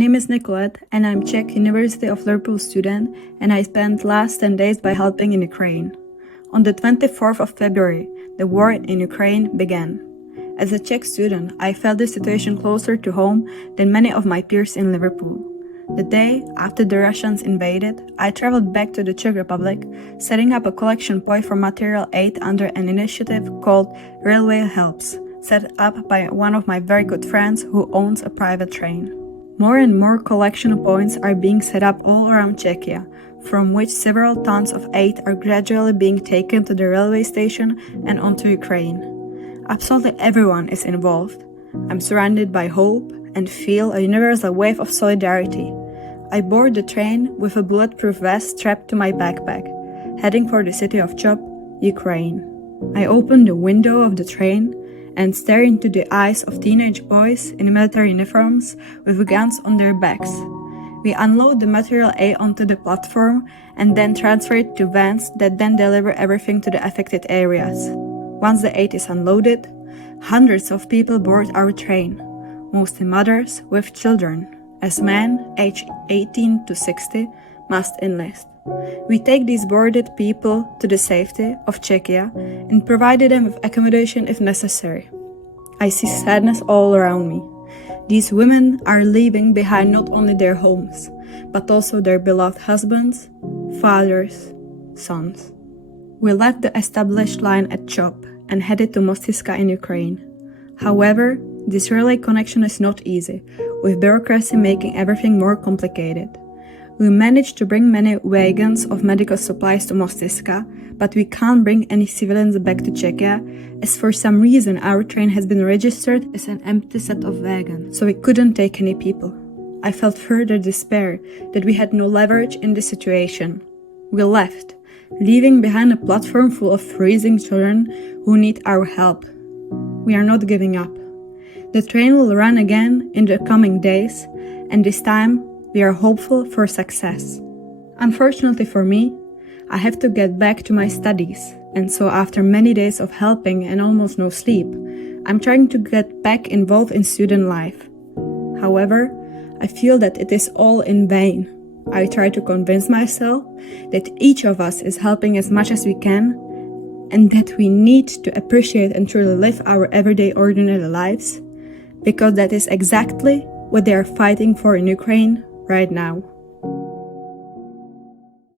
name is Nicolette and I'm Czech University of Liverpool student and I spent last 10 days by helping in Ukraine. On the 24th of February, the war in Ukraine began. As a Czech student, I felt the situation closer to home than many of my peers in Liverpool. The day after the Russians invaded, I traveled back to the Czech Republic, setting up a collection point for material aid under an initiative called Railway Helps, set up by one of my very good friends who owns a private train. More and more collection points are being set up all around Czechia, from which several tons of aid are gradually being taken to the railway station and onto Ukraine. Absolutely everyone is involved. I'm surrounded by hope and feel a universal wave of solidarity. I board the train with a bulletproof vest strapped to my backpack, heading for the city of Chop, Ukraine. I open the window of the train and stare into the eyes of teenage boys in military uniforms with guns on their backs. We unload the material aid onto the platform and then transfer it to vans that then deliver everything to the affected areas. Once the aid is unloaded, hundreds of people board our train, mostly mothers with children, as men aged 18 to 60 must enlist. We take these boarded people to the safety of Czechia and provide them with accommodation if necessary. I see sadness all around me. These women are leaving behind not only their homes, but also their beloved husbands, fathers, sons. We left the established line at Chop and headed to Mostyska in Ukraine. However, this railway connection is not easy, with bureaucracy making everything more complicated. We managed to bring many wagons of medical supplies to Mostyska, but we can't bring any civilians back to Czechia, as for some reason our train has been registered as an empty set of wagons, so we couldn't take any people. I felt further despair that we had no leverage in this situation. We left, leaving behind a platform full of freezing children who need our help. We are not giving up. The train will run again in the coming days, and this time we are hopeful for success. Unfortunately for me, I have to get back to my studies, and so after many days of helping and almost no sleep, I'm trying to get back involved in student life. However, I feel that it is all in vain. I try to convince myself that each of us is helping as much as we can, and that we need to appreciate and truly live our everyday ordinary lives, because that is exactly what they are fighting for in Ukraine right now.